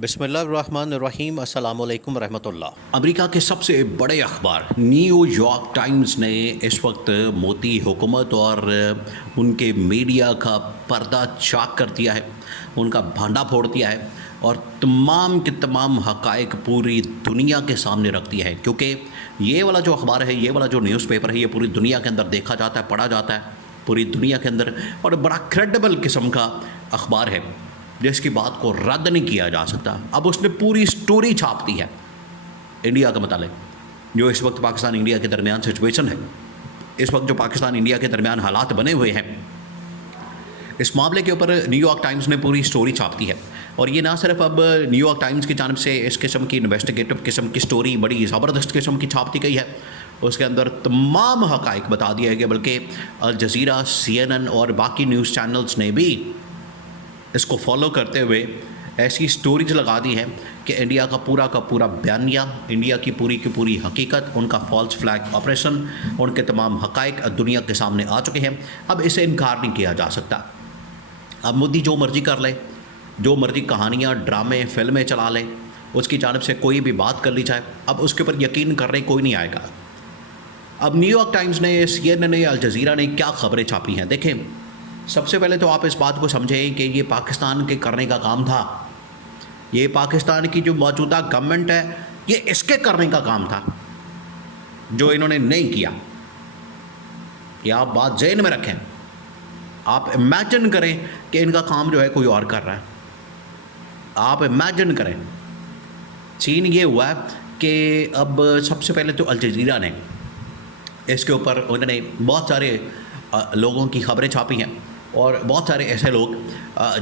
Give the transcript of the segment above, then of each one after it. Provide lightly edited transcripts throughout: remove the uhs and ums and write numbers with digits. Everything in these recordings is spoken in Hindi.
बिस्मिल्लाहिर्रहमानिर्रहीम अस्सलामुअलैकुम रहमतुल्लाह। अमेरिका के सबसे बड़े अखबार न्यूयॉर्क टाइम्स ने इस वक्त मोदी हुकूमत और उनके मीडिया का पर्दा चाक कर दिया है, उनका भांडा फोड़ दिया है और तमाम के तमाम हक़ाइक़ पूरी दुनिया के सामने रख दिया है। क्योंकि ये वाला जो अखबार है, ये वाला जो न्यूज़पेपर है, ये पूरी दुनिया के अंदर देखा जाता है, पढ़ा जाता है पूरी दुनिया के अंदर, और बड़ा क्रेडिबल किस्म का अखबार है जिसकी बात को रद्द नहीं किया जा सकता। अब उसने पूरी स्टोरी छाप दी है इंडिया के मतलब, जो इस वक्त पाकिस्तान इंडिया के दरमियान सिचुएशन है, इस वक्त जो पाकिस्तान इंडिया के दरमियान हालात बने हुए हैं, इस मामले के ऊपर न्यूयॉर्क टाइम्स ने पूरी स्टोरी छाप दी है। और ये ना सिर्फ अब न्यूयॉर्क टाइम्स की जानिब से इस किस्म की इन्वेस्टिगेटिव किस्म की स्टोरी बड़ी ज़बरदस्त किस्म की छाप दी गई है, उसके अंदर तमाम हक़ाइक़ बता दिया गया, बल्कि अल जज़ीरा, CNN और बाकी न्यूज़ चैनल्स ने भी इसको फॉलो करते हुए ऐसी स्टोरीज लगा दी हैं कि इंडिया का पूरा बयानिया, इंडिया की पूरी हकीकत, उनका फॉल्स फ्लैग ऑपरेशन, उनके तमाम हक़ाइक़ दुनिया के सामने आ चुके हैं। अब इसे इनकार नहीं किया जा सकता। अब मोदी जो मर्ज़ी कर ले, जो मर्ज़ी कहानियाँ, ड्रामे, फिल्में चला ले, उसकी जानिब से कोई भी बात कर ली जाए, अब उसके ऊपर यकीन करने कोई नहीं आएगा। अब न्यूयॉर्क टाइम्स ने, CNN ने, अल जज़ीरा ने क्या ख़बरें छापी हैं देखें। सबसे पहले तो आप इस बात को समझें कि ये पाकिस्तान के करने का काम था, ये पाकिस्तान की जो मौजूदा गवर्नमेंट है, ये इसके करने का काम था, जो इन्होंने नहीं किया। ये आप बात ज़हन में रखें। आप इमेजिन करें कि इनका काम जो है कोई और कर रहा है। आप इमेजिन करें, सीन ये हुआ है कि अब सबसे पहले तो अल जज़ीरा ने इसके ऊपर उन्होंने बहुत सारे लोगों की ख़बरें छापी हैं, और बहुत सारे ऐसे लोग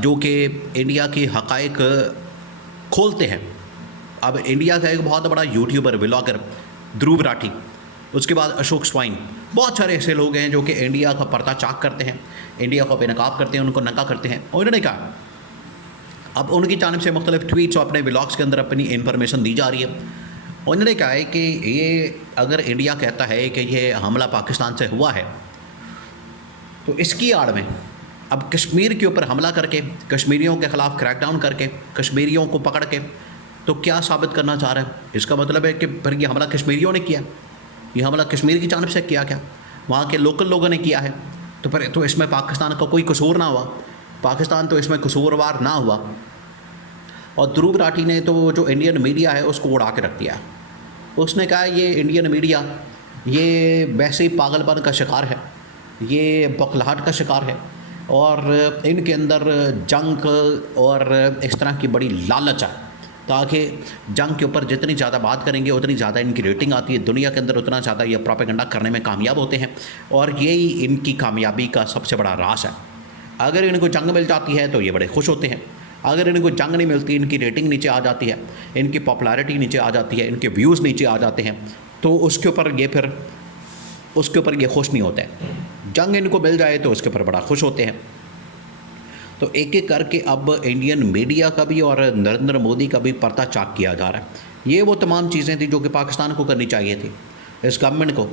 जो कि इंडिया के हक़ाइक़ खोलते हैं। अब इंडिया का एक बहुत बड़ा यूट्यूबर, व्लॉगर ध्रुव राठी, उसके बाद अशोक स्वाइन, बहुत सारे ऐसे लोग हैं जो कि इंडिया का पर्दा चाक करते हैं, इंडिया को बेनकाब करते हैं, उनको नंगा करते हैं। और उन्होंने कहा, अब उनकी जानिब से मुख्तलिफ ट्वीट्स और अपने व्लॉग्स के अंदर अपनी इन्फॉर्मेशन दी जा रही है। उन्होंने कहा है कि ये अगर इंडिया कहता है कि ये हमला पाकिस्तान से हुआ है, तो इसकी आड़ में अब कश्मीर के ऊपर हमला करके, कश्मीरियों के ख़िलाफ़ क्रैकडाउन करके, कश्मीरियों को पकड़ के, तो क्या साबित करना चाह रहा है? इसका मतलब है कि फिर ये हमला कश्मीरियों ने किया, ये हमला कश्मीर की जानिब से किया, क्या वहाँ के लोकल लोगों ने किया है? तो फिर तो इसमें पाकिस्तान का कोई कसूर ना हुआ, पाकिस्तान तो इसमें कसूरवार ना हुआ। और ध्रुव राठी ने तो जो इंडियन मीडिया है उसको उड़ा के रख दिया। उसने कहा ये इंडियन मीडिया ये वैसे ही पागलपन का शिकार है, ये बौखलाहट का शिकार है, और इनके अंदर जंग और इस तरह की बड़ी लालच है, ताकि जंग के ऊपर जितनी ज़्यादा बात करेंगे उतनी ज़्यादा इनकी रेटिंग आती है, दुनिया के अंदर उतना ज़्यादा ये प्रोपेगेंडा करने में कामयाब होते हैं, और यही इनकी कामयाबी का सबसे बड़ा राज है। अगर इनको जंग मिल जाती है तो ये बड़े खुश होते हैं, अगर इनको जंग नहीं मिलती, इनकी रेटिंग नीचे आ जाती है, इनकी पॉपुलैरिटी नीचे आ जाती है, इनके व्यूज़ नीचे आ जाते हैं, तो उसके ऊपर ये खुश नहीं होते हैं। जंग इनको मिल जाए तो उसके ऊपर बड़ा खुश होते हैं। तो एक एक करके अब इंडियन मीडिया का भी और नरेंद्र मोदी का भी पर्दा चाक किया जा रहा है। ये वो तमाम चीज़ें थी जो कि पाकिस्तान को करनी चाहिए थी, इस गवर्नमेंट को।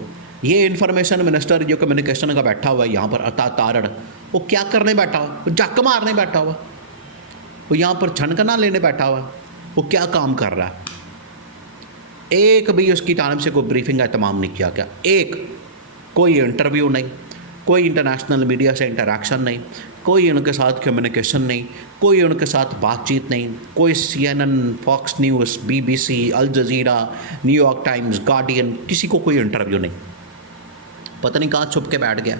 ये इन्फॉर्मेशन मिनिस्टर जो कम्युनिकेशन का बैठा हुआ है यहाँ पर, अता तारड़, वो क्या करने बैठा हुआ? वो जक मारने बैठा हुआ, वो यहाँ पर छनकना लेने बैठा हुआ, वो क्या काम कर रहा है? एक भी उसकी जानिब से कोई ब्रीफिंग का एहतमाम नहीं किया गया, एक कोई इंटरव्यू नहीं, कोई इंटरनेशनल मीडिया से इंटरेक्शन नहीं, कोई उनके साथ कम्युनिकेशन नहीं, कोई उनके साथ बातचीत नहीं, कोई CNN, Fox News, BBC, Al Jazeera, New York Times, Guardian, किसी को कोई इंटरव्यू नहीं। पता नहीं कहाँ छुप के बैठ गया,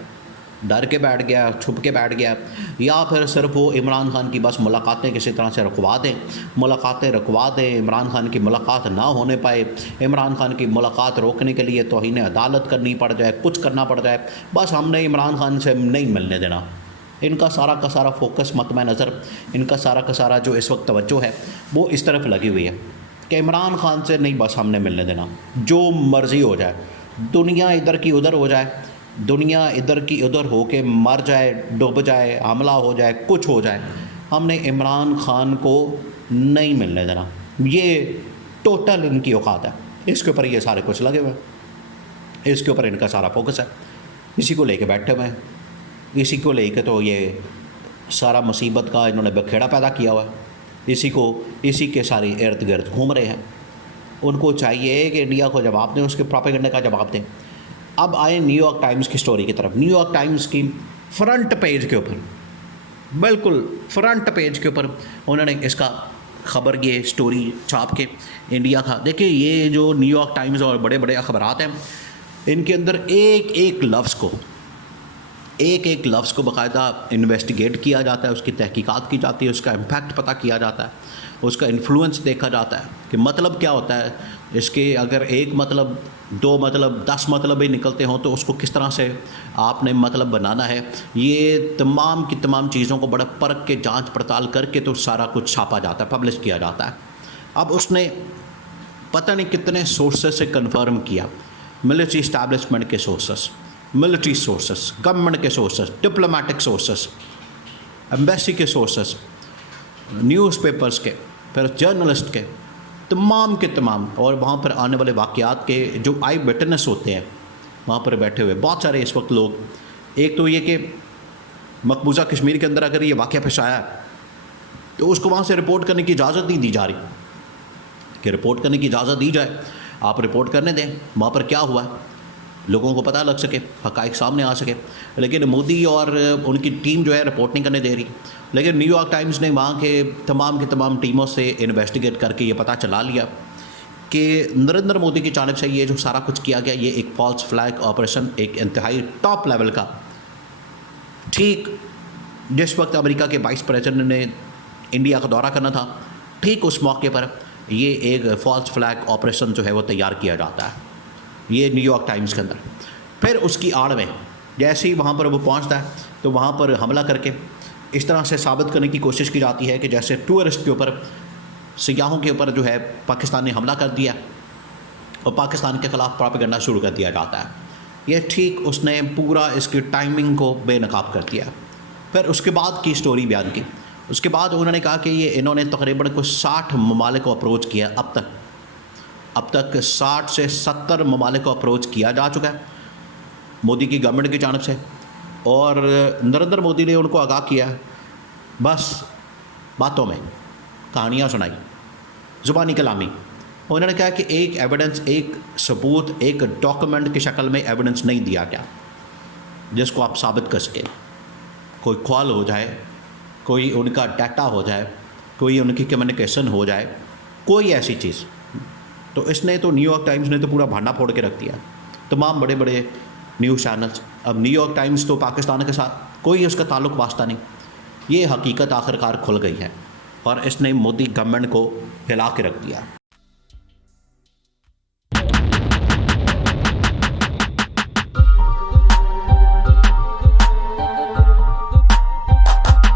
डर के बैठ गया, छुप के बैठ गया, या फिर सिर्फ वो इमरान खान की बस मुलाकातें किसी तरह से रुकवा दें, इमरान खान की मुलाकात ना होने पाए, इमरान खान की मुलाकात रोकने के लिए तौहीन अदालत करनी पड़ जाए, कुछ करना पड़ जाए, बस हमने इमरान खान से नहीं मिलने देना। इनका सारा का सारा फोकस, मतम नज़र, इनका सारा का सारा जो इस वक्त तवज्जो है वो इस तरफ लगी हुई है कि इमरान खान से नहीं, बस हमने मिलने देना, जो मर्ज़ी हो जाए, दुनिया इधर की उधर हो जाए, दुनिया इधर की उधर हो के मर जाए, डूब जाए, हमला हो जाए, कुछ हो जाए, हमने इमरान खान को नहीं मिलने देना। ये टोटल इनकी औकात है, इसके ऊपर ये सारे कुछ लगे हुए हैं, इसके ऊपर इनका सारा फोकस है, इसी को लेके बैठे हुए हैं, इसी को लेके तो ये सारा मुसीबत का इन्होंने बखेड़ा पैदा किया हुआ है। इसी के सारे इर्द गिर्द घूम रहे हैं। उनको चाहिए कि इंडिया को जवाब दें, उसके प्रोपेगेंडा का जवाब दें। अब आए न्यूयॉर्क टाइम्स की स्टोरी की तरफ। न्यूयॉर्क टाइम्स की फ्रंट पेज के ऊपर, बिल्कुल फ्रंट पेज के ऊपर उन्होंने इसका खबर, ये स्टोरी छाप के इंडिया का। देखिए, ये जो न्यूयॉर्क टाइम्स और बड़े बड़े अखबारात हैं, इनके अंदर एक एक लफ्ज़ को बाकायदा इन्वेस्टिगेट किया जाता है, उसकी तहकीकात की जाती है, उसका इम्पैक्ट पता किया जाता है, उसका इन्फ्लुएंस देखा जाता है कि मतलब क्या होता है इसके। अगर एक मतलब, दो मतलब, 10 मतलब भी निकलते हों तो उसको किस तरह से आपने मतलब बनाना है। ये तमाम की तमाम चीज़ों को बड़ा परख के, जांच पड़ताल करके तो सारा कुछ छापा जाता है, पब्लिश किया जाता है। अब उसने पता नहीं कितने सोर्सेज से कंफर्म किया, मिलिट्री इस्टेब्लिशमेंट के सोर्सेस, मिलिट्री सोर्सेस, गवर्नमेंट के सोर्सेस, डिप्लोमेटिक सोर्सेस, एम्बेसी के सोर्सेस, न्यूज़पेपर्स के, फिर जर्नलिस्ट के, तमाम के तमाम, और वहाँ पर आने वाले वाक़यात के जो आई विटनेस होते हैं वहाँ पर बैठे हुए बहुत सारे इस वक्त लोग। एक तो ये कि मकबूजा कश्मीर के अंदर अगर ये वाक़या पेश आया तो उसको वहाँ से रिपोर्ट करने की इजाज़त नहीं दी जा रही कि रिपोर्ट करने की इजाज़त दी जाए, आप रिपोर्ट करने दें, वहाँ पर क्या हुआ लोगों को पता लग सके, हक़ाइक़ सामने आ सके। लेकिन मोदी और उनकी टीम जो है रिपोर्ट नहीं करने दे रही। लेकिन न्यूयॉर्क टाइम्स ने वहाँ के तमाम टीमों से इन्वेस्टिगेट करके ये पता चला लिया कि नरेंद्र मोदी की जानिब से ये जो सारा कुछ किया गया, ये एक फॉल्स फ्लैग ऑपरेशन, एक इंतहाई टॉप लेवल का, ठीक जिस वक्त अमेरिका के वाइस प्रेसिडेंट ने इंडिया का दौरा करना था, ठीक उस मौके पर ये एक फॉल्स फ्लैग ऑपरेशन जो है वो तैयार किया जाता है, ये न्यूयॉर्क टाइम्स के अंदर। फिर उसकी आड़ में जैसे ही वहाँ पर वो पहुँचता है तो वहाँ पर हमला करके इस तरह से साबित करने की कोशिश की जाती है कि जैसे टूरिस्ट के ऊपर, सियाहों के ऊपर जो है पाकिस्तान ने हमला कर दिया और पाकिस्तान के ख़िलाफ़ प्रोपेगेंडा शुरू कर दिया जाता है। ये ठीक उसने पूरा इसकी टाइमिंग को बेनकाब कर दिया। फिर उसके बाद की स्टोरी बयान की। उसके बाद उन्होंने कहा कि ये इन्होंने तकरीबन कुछ 60 ममालिक को अप्रोच किया। अब तक 60 से 70 ममालिक को अप्रोच किया जा चुका है मोदी की गवर्नमेंट की जानिब से, और नरेंद्र मोदी ने उनको आगाह किया, बस बातों में कहानियाँ सुनाई, ज़ुबानी कलामी। उन्होंने कहा कि एक एविडेंस, एक सबूत, एक डॉक्यूमेंट की शक्ल में एविडेंस नहीं दिया गया जिसको आप साबित कर सकें। कोई कॉल हो जाए, कोई उनका डाटा हो जाए, कोई उनकी कम्युनिकेशन हो जाए, कोई ऐसी चीज़। तो इसने तो न्यूयॉर्क टाइम्स ने तो पूरा भांडा फोड़ के रख दिया, तमाम बड़े बड़े न्यूज़ चैनल्स। अब न्यूयॉर्क टाइम्स तो पाकिस्तान के साथ कोई उसका ताल्लुक़ वास्ता नहीं। ये हकीकत आखिरकार खुल गई है और इसने मोदी गवर्नमेंट को हिला के रख दिया।